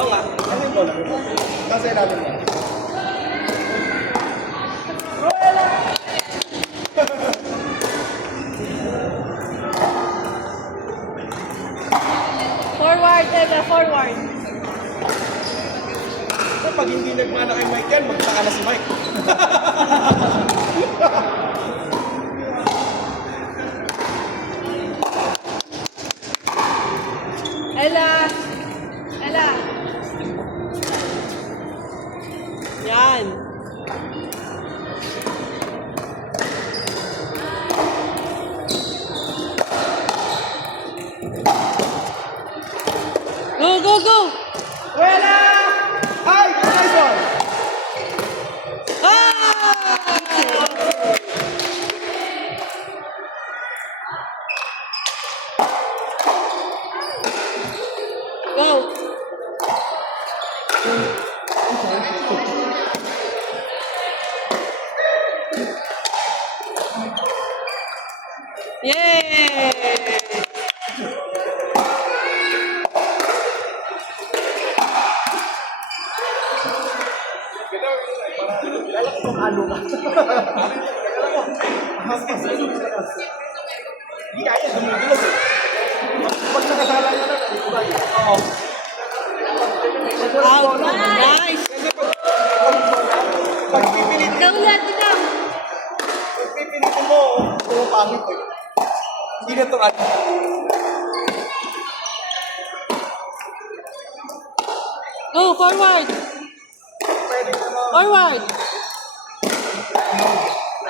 Oo nga. Ano yung bola? Kasi natin yan. Forward, Ella, forward. Pag hindi nagmana kay Mike yan, magtaka na si Mike. Ella. Ella. Yan. Go, go, go! Wala! Ay! Nice one! Ah! Go! Yay! Kala ko kung ano ka. Kala ko. Hindi kaya, dumudulog eh. Pag nakasala niya na, oo. Out! Nice! Pag pipilitin, Ikaw ulit, ikaw! pag pipilitin mo, puro pangit eh. Hindi na ito ano. Go, forward! Pwede ka na. Forward!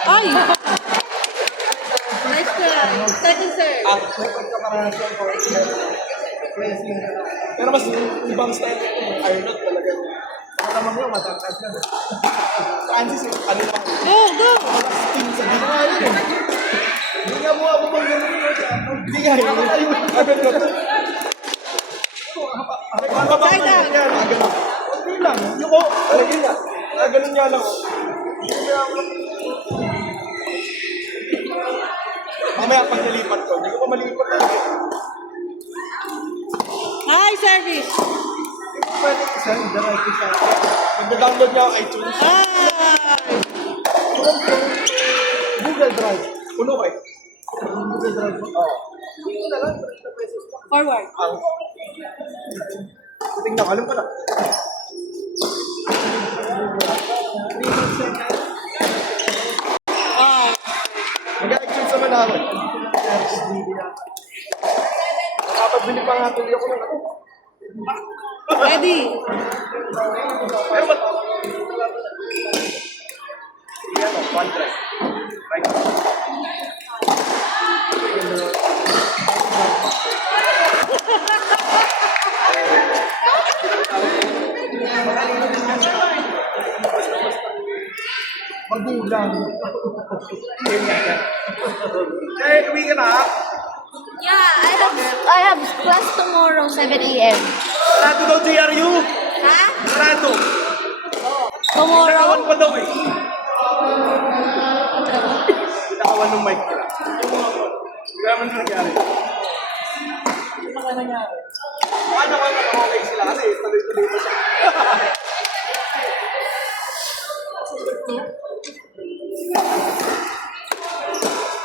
Ay! Nice try! Second serve! May pagkaparasyon ko. Pero mas ibang style ito. Arnold talaga. Matamang mo, matangkad yan. Francis, ano lang. Go, go! Team sa ginawa yun eh. Hindi nga mo ako bang gano'n yun. Hindi nga, nakatayo yung agad ko. Side down. Hindi lang. Yung ko, talaga nga. Ganun nga lang. Mamaya pag nalipat ko, hindi ko pa malipat talaga. Hi, service! Pwede ko send the right to sa nag-download niya ako iTunes. Hi! Google Drive. Puno ko eh. Google Drive. Oo. Hindi na lang. 30 pesos pa. Forward. Tingnan ko. Alam ko na. Ah, Mag-iTunes naman ako. Nakapagbili pa nga tuloy ako ng ano. ready! Pero ba't? Yan o, one drive. Right. Magulang. Eh, uwi ka na ha? Yeah, I have class tomorrow, 7 a.m. Sarado daw GRU. Ha? Sarado. Tomorrow? Nakawan pa daw eh. Nakawan ng mic nila. Kaya man nangyari. Paano ka nakakaway sila kasi tuloy-tuloy pa siya.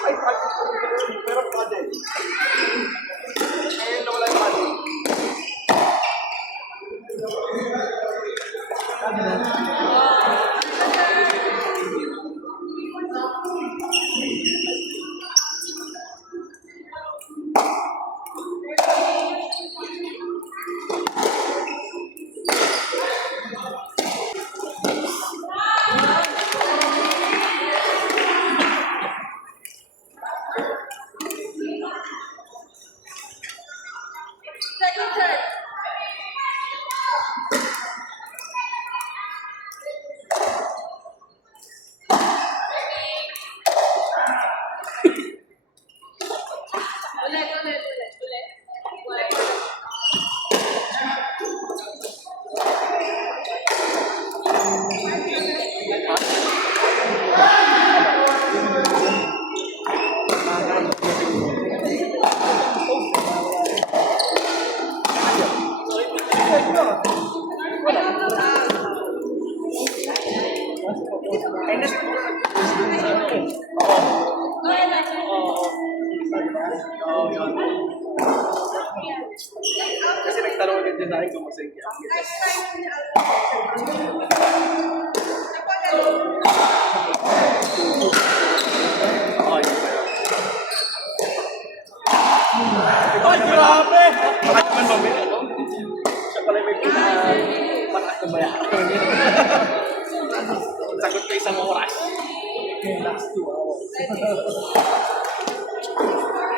Ay, project. Pero project. Ngayon na wala yung project. Second serve. Ay, grabe! Bakit man mamili ako? Siya pala may pataas na bayaran. Sagot ko isang oras. Okay, last 2 hours.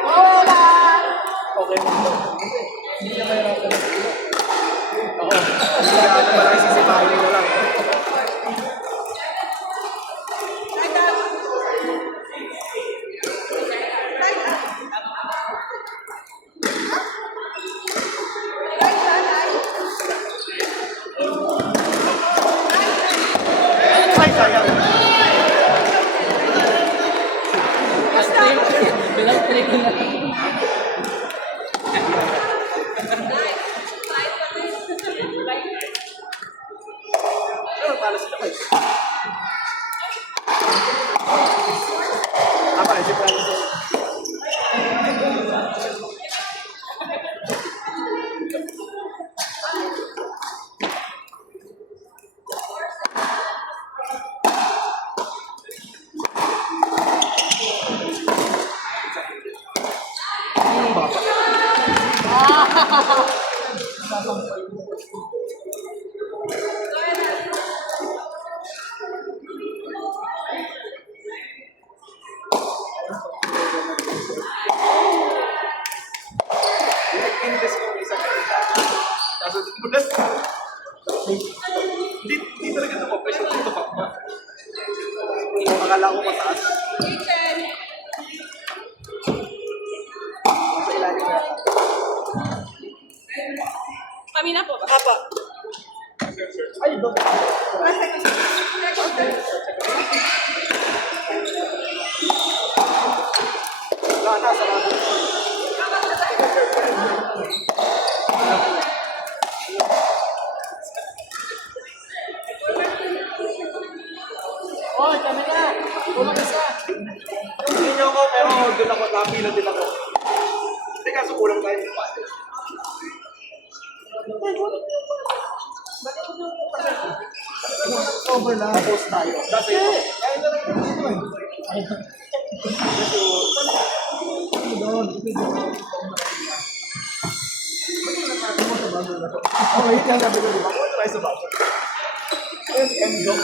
Wala! Okay mo. Hindi na mahirapan na sila. Oo. Hindi na malaki sisipahin nila lang. Ay, sayang. Pero talo sila kayo. Apa, si Francis? Pinipis ko yung isang kanila. Kaso hindi talaga ito ko. Presyo dito pa ba? Kung akala ko mataas. Nasa ilalim na yata. Kami na po ba? Apa. Ay, doon. Sana, sarado. Oy, kami na! Kulang isa! Hindi niyo ako, pero doon ako, napila din ako. Hindi kaso kulang tayo ng pati. Over na. Tapos tayo. Kasi ito. Kaya na lang dito eh. Oh, yun yung sabi ko, di ba? Kung try sa bago. Yes, Enzo.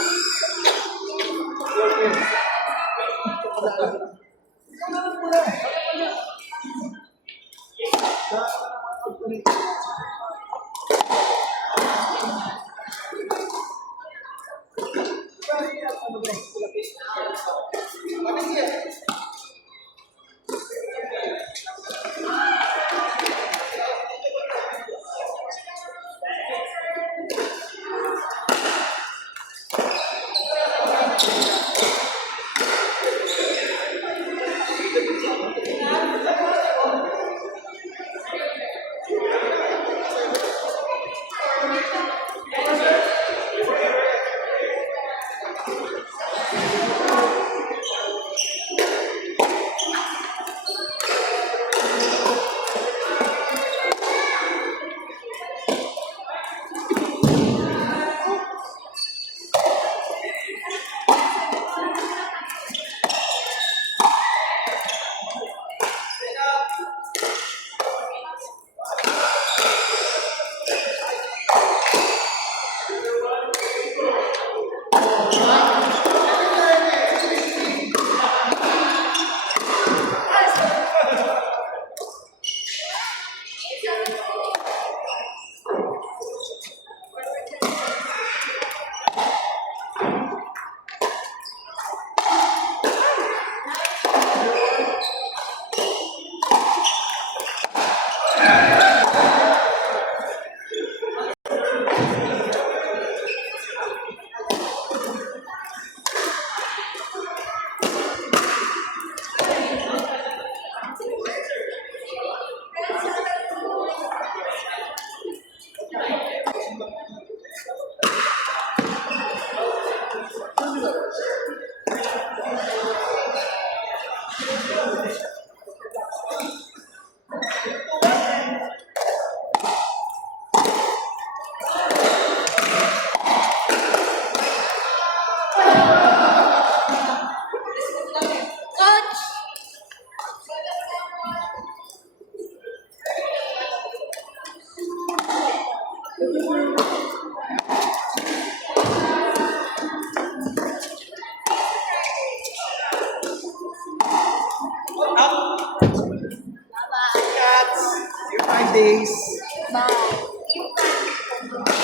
Thank you.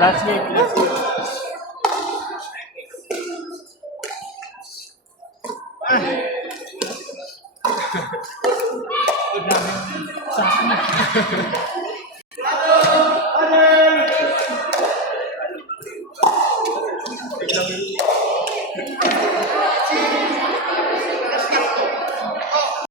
Last game, last game.